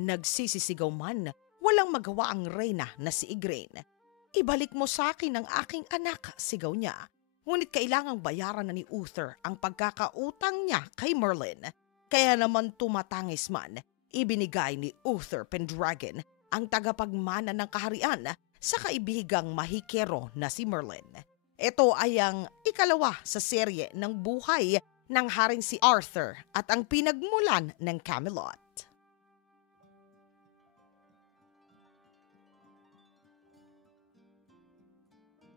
Nagsisisigaw man, walang magawa ang reyna na si Igraine. "Ibalik mo sa akin ang aking anak," sigaw niya. Ngunit kailangang bayaran na ni Uther ang pagkakautang niya kay Merlin. Kaya naman tumatangis man, ibinigay ni Uther Pendragon ang tagapagmana ng kaharian sa kaibigang mahikero na si Merlin. Ito ay ang ikalawa sa serye ng buhay ng haring si Arthur at ang pinagmulan ng Camelot.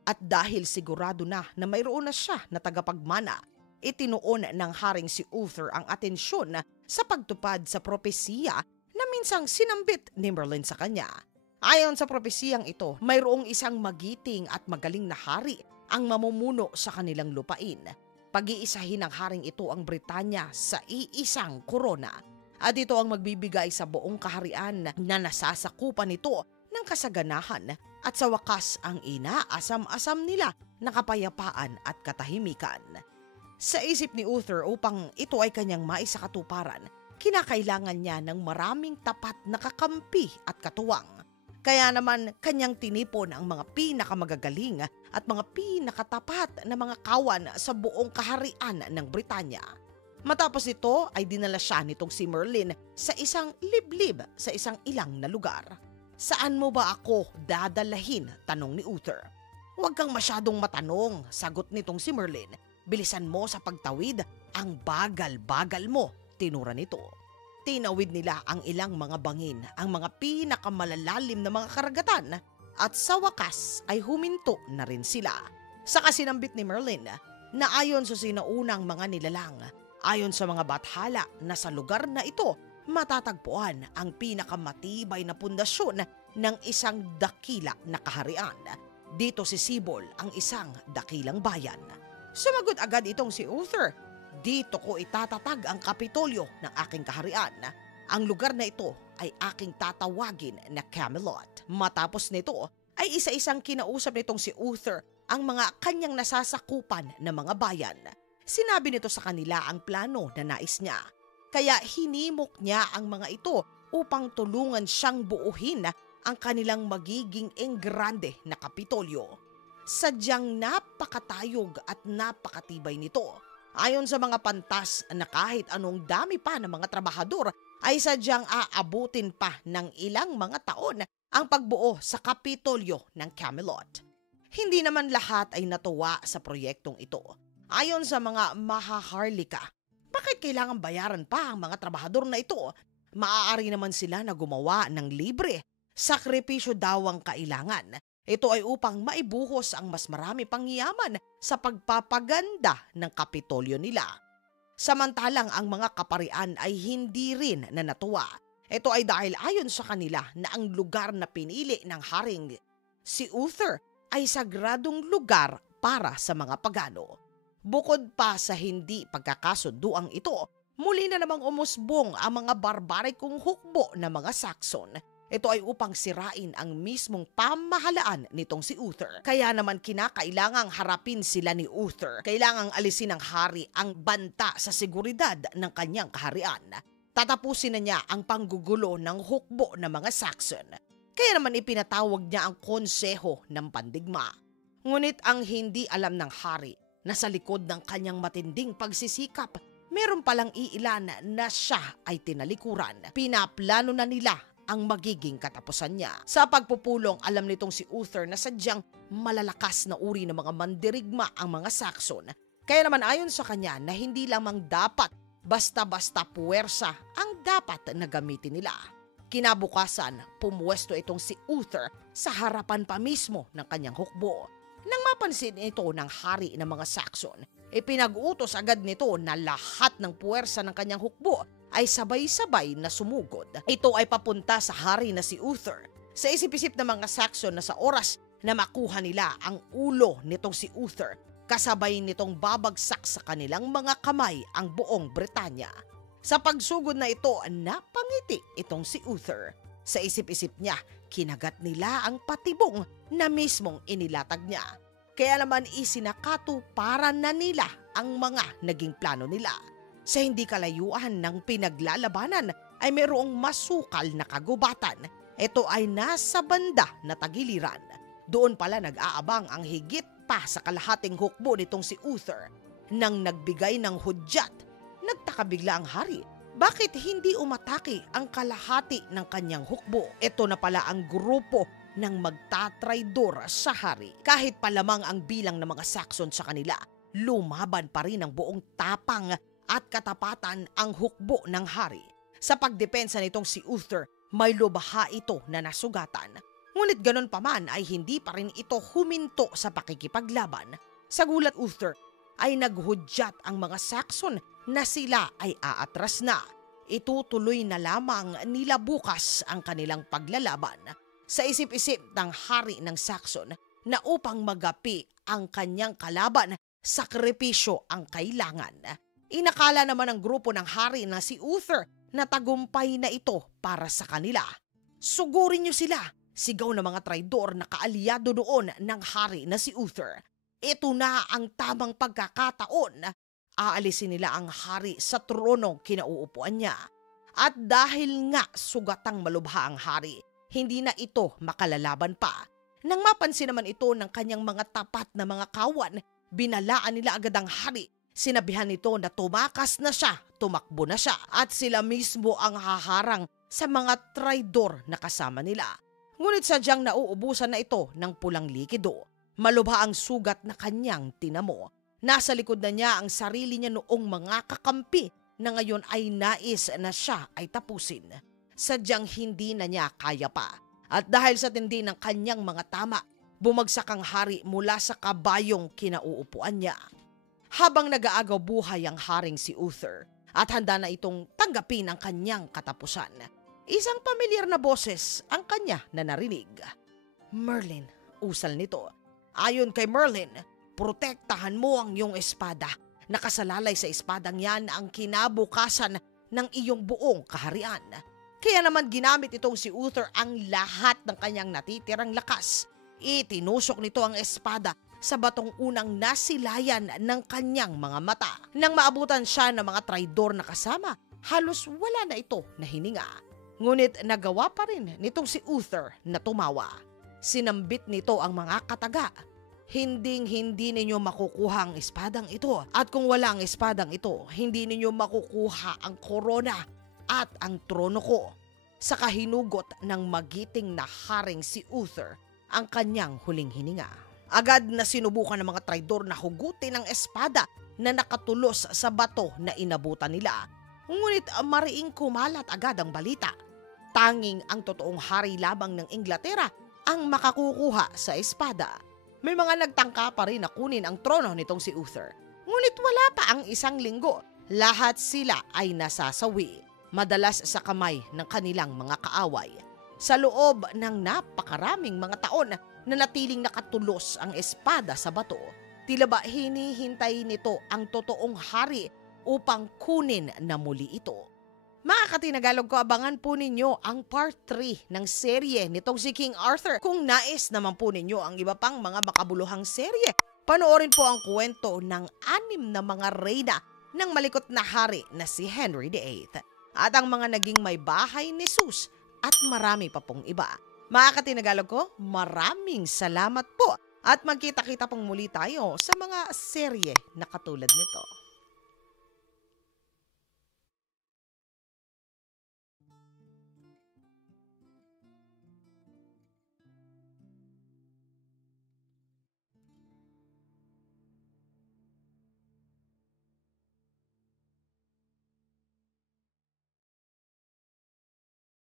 At dahil sigurado na mayroon na siya na tagapagmana, itinuon ng haring si Uther ang atensyon sa pagtupad sa propesiya na minsang sinambit ni Merlin sa kanya. Ayon sa propesiyang ito, mayroong isang magiting at magaling na hari ang mamumuno sa kanilang lupain. Pag-iisahin ng haring ito ang Britanya sa iisang korona. At ito ang magbibigay sa buong kaharian na nasasakupan nito ng kasaganahan at sa wakas ang inaasam-asam nila na kapayapaan at katahimikan. Sa isip ni Uther upang ito ay kanyang maisakatuparan, kinakailangan niya ng maraming tapat na kakampi at katuwang. Kaya naman kanyang tinipon ang mga pinakamagagaling at mga pinakatapat na mga kawan sa buong kaharian ng Britanya. Matapos ito ay dinala siya nitong si Merlin sa isang liblib sa isang ilang na lugar. "Saan mo ba ako dadalahin?" tanong ni Uther. "Huwag kang masyadong matanong," sagot nitong si Merlin. "Bilisan mo sa pagtawid, ang bagal-bagal mo," tinura nito. Tinawid nila ang ilang mga bangin, ang mga pinakamalalalim na mga karagatan, at sa wakas ay huminto na rin sila. Sa kasinambit ni Merlin na ayon sa sinaunang mga nilalang, ayon sa mga bathala na sa lugar na ito matatagpuan ang pinakamatibay na pundasyon ng isang dakila na kaharian. Dito sisibol ang isang dakilang bayan. Sumagot agad itong si Uther, "Dito ko itatatag ang kapitolyo ng aking kaharian. Ang lugar na ito ay aking tatawagin na Camelot." Matapos nito ay isa-isang kinausap nitong si Uther ang mga kanyang nasasakupan na mga bayan. Sinabi nito sa kanila ang plano na nais niya. Kaya hinimok niya ang mga ito upang tulungan siyang buuhin ang kanilang magiging engrande na kapitolyo. Sadyang napakatayog at napakatibay nito. Ayon sa mga pantas na kahit anong dami pa ng mga trabahador ay sadyang aabutin pa ng ilang mga taon ang pagbuo sa kapitolyo ng Camelot. Hindi naman lahat ay natuwa sa proyektong ito. Ayon sa mga mahaharlika, bakit kailangan bayaran pa ang mga trabahador na ito? Maaari naman sila na gumawa ng libre. Sakripisyo daw ang kailangan. Ito ay upang maibuhos ang mas marami pang yaman sa pagpapaganda ng kapitolyo nila. Samantalang ang mga kaparian ay hindi rin na natuwa. Ito ay dahil ayon sa kanila na ang lugar na pinili ng haring si Uther ay sagradong lugar para sa mga pagano. Bukod pa sa hindi pagkakasunduang ito, muli na namang umusbong ang mga barbarikong hukbo na mga Saxon. Ito ay upang sirain ang mismong pamahalaan nitong si Uther. Kaya naman kinakailangang harapin sila ni Uther. Kailangang alisin ng hari ang banta sa seguridad ng kanyang kaharian. Tatapusin na niya ang panggugulo ng hukbo ng mga Saxon. Kaya naman ipinatawag niya ang konseho ng pandigma. Ngunit ang hindi alam ng hari na sa likod ng kanyang matinding pagsisikap, meron palang iilan na siya ay tinalikuran. Pinaplano na nila ang magiging katapusan niya. Sa pagpupulong, alam nitong si Uther na sadyang malalakas na uri ng mga mandirigma ang mga Saxon. Kaya naman ayon sa kanya na hindi lamang dapat basta-basta puwersa ang dapat na gamitin nila. Kinabukasan, pumuwesto itong si Uther sa harapan pa mismo ng kanyang hukbo. Nang mapansin ito ng hari ng mga Saxon, ipinag-utos agad nito na lahat ng puwersa ng kanyang hukbo ay sabay-sabay na sumugod. Ito ay papunta sa hari na si Uther. Sa isip-isip ng mga Saxon na sa oras na makuha nila ang ulo nitong si Uther, kasabay nitong babagsak sa kanilang mga kamay ang buong Britanya. Sa pagsugod na ito, napangiti itong si Uther. Sa isip-isip niya, kinagat nila ang patibong na mismong inilatag niya. Kaya naman isinakatuparan na nila ang mga naging plano nila. Sa hindi kalayuan ng pinaglalabanan ay mayroong masukal na kagubatan. Ito ay nasa banda na tagiliran. Doon pala nag-aabang ang higit pa sa kalahating hukbo nitong si Uther. Nang nagbigay ng hudyat, nagtaka bigla ang hari. Bakit hindi umatake ang kalahati ng kanyang hukbo? Ito na pala ang grupo ng magtatraidor sa hari. Kahit palamang ang bilang ng mga Saxon sa kanila, lumaban pa rin ang buong tapang at katapatan ang hukbo ng hari. Sa pagdepensa nitong si Uther, may lubaha ito na nasugatan. Ngunit ganon pa man ay hindi pa rin ito huminto sa pakikipaglaban. Sa gulat Uther ay naghudyat ang mga Saxon na sila ay aatras na. Itutuloy na lamang nila bukas ang kanilang paglalaban. Sa isip-isip ng hari ng Saxon na upang magapi ang kanyang kalaban, sakripisyo ang kailangan. Inakala naman ng grupo ng hari na si Uther na tagumpay na ito para sa kanila. Sugurin niyo sila, sigaw ng mga traidor na kaalyado doon ng hari na si Uther. Ito na ang tamang pagkakataon. Aalisin nila ang hari sa tronong kinauupuan niya. At dahil nga sugatang malubha ang hari, hindi na ito makalalaban pa. Nang mapansin naman ito ng kanyang mga tapat na mga kawan, binalaan nila agad ang hari. Sinabihan nito na tumakas na siya, tumakbo na siya at sila mismo ang haharang sa mga traidor na kasama nila. Ngunit sadyang nauubusan na ito ng pulang likido. Malubha ang sugat na kanyang tinamo. Nasa likod na niya ang sarili niya noong mga kakampi na ngayon ay nais na siya ay tapusin. Sadyang hindi na niya kaya pa. At dahil sa tindi ng kanyang mga tama, bumagsak ang hari mula sa kabayong kinauupuan niya. Habang nag-aagaw buhay ang haring si Uther at handa na itong tanggapin ang kanyang katapusan, isang pamilyar na boses ang kanya na narinig. Merlin, usal nito. Ayon kay Merlin, protektahan mo ang iyong espada. Nakasalalay sa espadang yan ang kinabukasan ng iyong buong kaharian. Kaya naman ginamit itong si Uther ang lahat ng kanyang natitirang lakas. Itinusok nito ang espada sa batong unang nasilayan ng kanyang mga mata. Nang maabutan siya ng mga traidor na kasama, halos wala na ito na hininga. Ngunit nagawa pa rin nitong si Uther na tumawa. Sinambit nito ang mga kataga. Hinding-hindi ninyo makukuha ang espadang ito. At kung wala ang espadang ito, hindi ninyo makukuha ang korona at ang trono ko. Sa kahinugot ng magiting na haring si Uther, ang kanyang huling hininga. Agad na sinubukan ng mga traidor na hugutin ang espada na nakatulos sa bato na inabutan nila. Ngunit mariing kumalat agad ang balita. Tanging ang totoong hari lamang ng Inglaterra ang makakukuha sa espada. May mga nagtangka pa rin na kunin ang trono nitong si Uther. Ngunit wala pa ang isang linggo. Lahat sila ay nasasawi, madalas sa kamay ng kanilang mga kaaway. Sa loob ng napakaraming mga taon, nanatiling nakatulos ang espada sa bato. Tila ba hinihintay nito ang totoong hari upang kunin na muli ito. Mga katinagalog ko, abangan po ninyo ang part 3 ng serye nitong si King Arthur. Kung nais naman po ninyo ang iba pang mga makabuluhang serye, panoorin po ang kwento ng 6 na mga reyna ng malikot na hari na si Henry VIII. At ang mga naging may bahay ni Zeus at marami pa pong iba. Mga katinagalog ko, maraming salamat po at magkita-kita pong muli tayo sa mga serye na katulad nito.